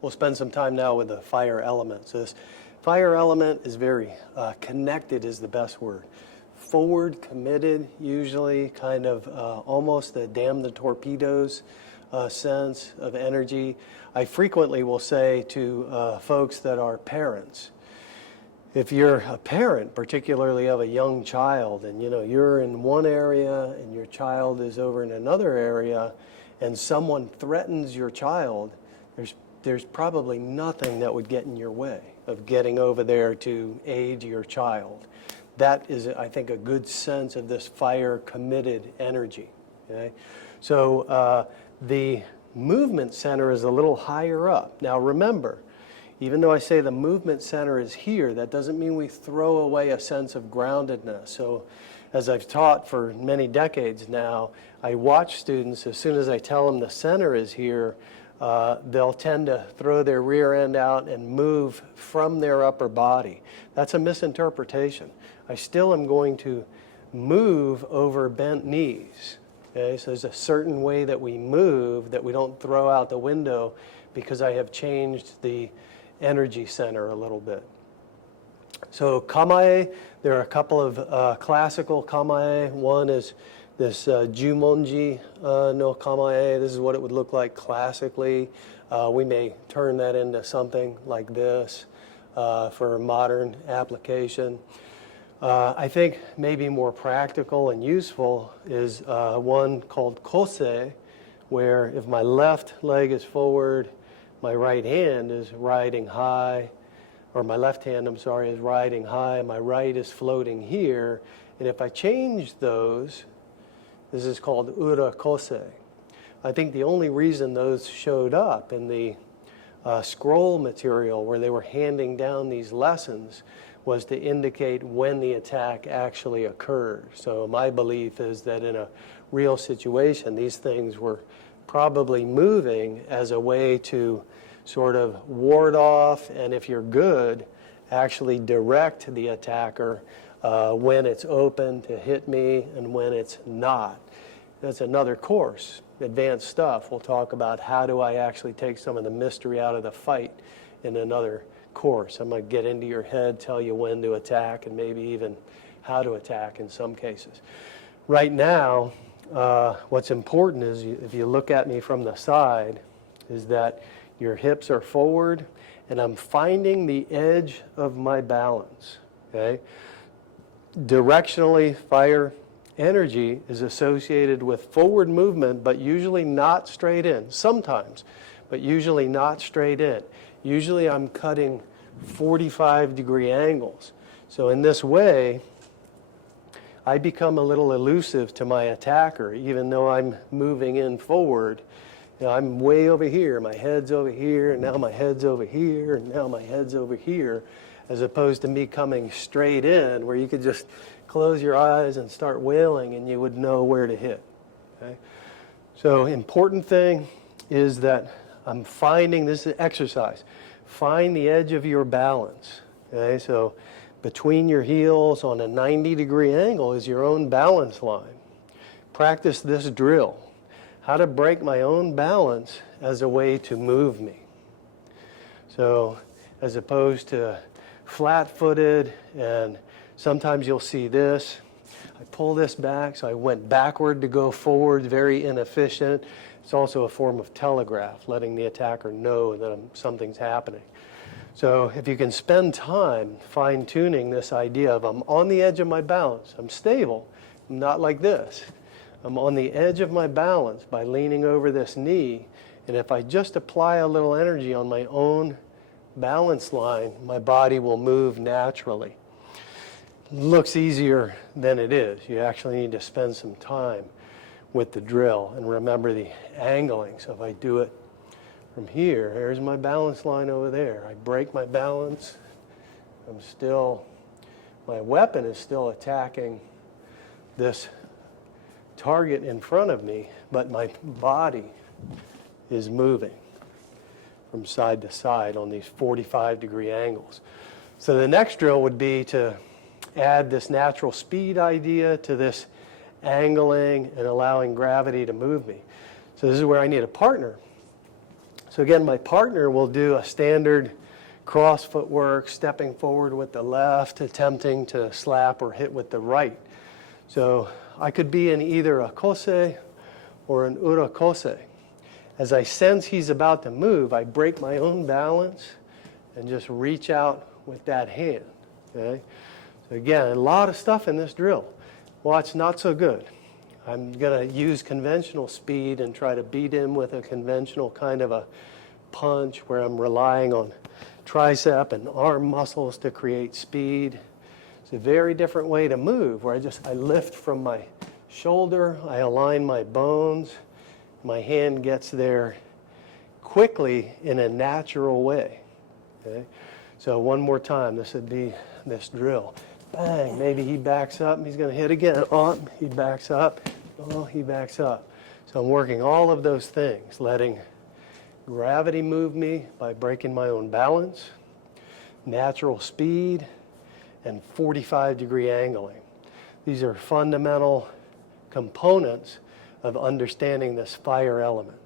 we'll spend some time now with the fire element. So this fire element is very connected is the best word. Forward, committed, usually kind of almost the damn the torpedoes sense of energy. I frequently will say to folks that are parents, if you're a parent, particularly of a young child, and you're in one area and your child is over in another area, and someone threatens your child, there's probably nothing that would get in your way of getting over there to aid your child. That is, I think, a good sense of this fire committed energy. Okay? So the movement center is a little higher up. Now remember, even though I say the movement center is here, that doesn't mean we throw away a sense of groundedness. So as I've taught for many decades now, I watch students, as soon as I tell them the center is here, they'll tend to throw their rear end out and move from their upper body. That's a misinterpretation. I still am going to move over bent knees. Okay? So there's a certain way that we move that we don't throw out the window because I have changed the energy center a little bit. So Kamae, there are a couple of classical Kamae. One is this Jumonji no Kamae. This is what it would look like classically. We may turn that into something like this for modern application. I think maybe more practical and useful is one called Kose, where if my left leg is forward, my right hand is riding high, or my left hand, I'm sorry, is riding high, my right is floating here, and if I change those, this is called Ura Kose. I think the only reason those showed up in the scroll material where they were handing down these lessons was to indicate when the attack actually occurred. So my belief is that in a real situation, these things were probably moving as a way to sort of ward off, and if you're good, actually direct the attacker when it's open to hit me and when it's not. That's another course, advanced stuff. We'll talk about how do I actually take some of the mystery out of the fight in another course. I'm going to get into your head, tell you when to attack, and maybe even how to attack in some cases. Right now, what's important is if you look at me from the side, is that your hips are forward, and I'm finding the edge of my balance. Okay? Directionally, fire energy is associated with forward movement, but usually not straight in. Sometimes, but usually not straight in. Usually I'm cutting 45-degree angles. So in this way, I become a little elusive to my attacker, even though I'm moving in forward. I'm way over here, my head's over here, and now my head's over here, and now my head's over here, as opposed to me coming straight in, where you could just close your eyes and start wailing, and you would know where to hit. Okay? So important thing is that I'm finding, this is exercise, find the edge of your balance. Okay? So between your heels on a 90-degree angle is your own balance line. Practice this drill. How to break my own balance as a way to move me. So as opposed to flat-footed, and sometimes you'll see this. I pull this back, so I went backward to go forward, very inefficient. It's also a form of telegraph, letting the attacker know that something's happening. So if you can spend time fine-tuning this idea of I'm on the edge of my balance, I'm stable, I'm not like this. I'm on the edge of my balance by leaning over this knee, and if I just apply a little energy on my own balance line, my body will move naturally. Looks easier than it is. You actually need to spend some time with the drill and remember the angling. So if I do it from here, here's my balance line over there. I break my balance. My weapon is still attacking this target in front of me, but my body is moving from side to side on these 45-degree angles. So the next drill would be to add this natural speed idea to this angling and allowing gravity to move me. So this is where I need a partner. So again, my partner will do a standard cross footwork, stepping forward with the left, attempting to slap or hit with the right. So I could be in either a kose or an ura kose. As I sense he's about to move, I break my own balance and just reach out with that hand. Okay? So again, a lot of stuff in this drill. Watch, not so good. I'm going to use conventional speed and try to beat him with a conventional kind of a punch where I'm relying on tricep and arm muscles to create speed. It's a very different way to move where I lift from my shoulder, I align my bones, my hand gets there quickly in a natural way. Okay? So one more time, this would be this drill. Bang, maybe he backs up, he's going to hit again. Oh, he backs up, oh, he backs up. So I'm working all of those things, letting gravity move me by breaking my own balance, natural speed, and 45-degree angling. These are fundamental components of understanding this fire element.